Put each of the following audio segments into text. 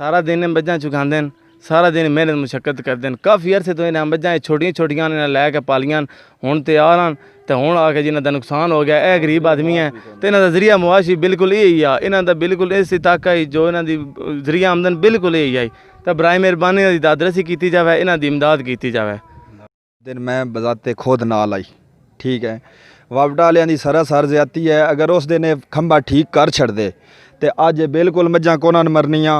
सारा दिन मझां चुकांदे न, सारा दिन मेहनत मुशक्कत करते हैं। काफ़ी अरसे तो इन्हें मझां छोटियां छोटियां ने लैके पालियां हुण तैयार हैं तो हुण आके जिन्हां दा नुकसान हो गया। यह गरीब आदमी है तो इन्हां दा जरिया मुआशी बिल्कुल यही आ। इन्हां दा बिल्कुल इस तक ही जो इन्हां दी जरिया आमदन बिल्कुल यही आई। तो बराए मेहरबानी इन्हां दी दादरसी की जाए, इन्हां दी इमदाद की जाए। दिन मैं बजाते खुद नाल आई, ठीक है। वापडा वालियां दी सरासर ज्यादती है। अगर उस दिन खंभा ठीक कर छड़ दे तो अज बिल्कुल मझां कोना मरनियां।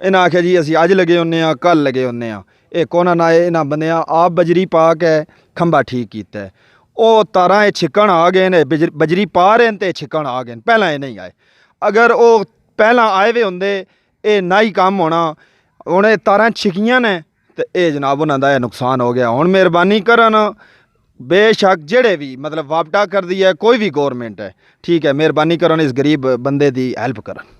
इन्हें आख्या जी असी अज लगे होने कल लगे होने। ये कोना ना इन्हां बंदियां आप बजरी पा के खंभा ठीक किया है। वो तारां छिकण आ गए ने, बजरी पा रहे हैं तो छिकण आ गए, पहला ये नहीं आए। अगर वो पहला आए हुए होंदे ये ना ही काम होना। हुण ये तारां छिकियां ने तो ये जनाब उन्हां दा नुकसान हो गया। हुण मेहरबानी करन बेशक जेड़े भी मतलब वापटा कर दी है कोई भी गौरमेंट है, ठीक है, मेहरबानी करन इस गरीब बंदे दी हेल्प करन।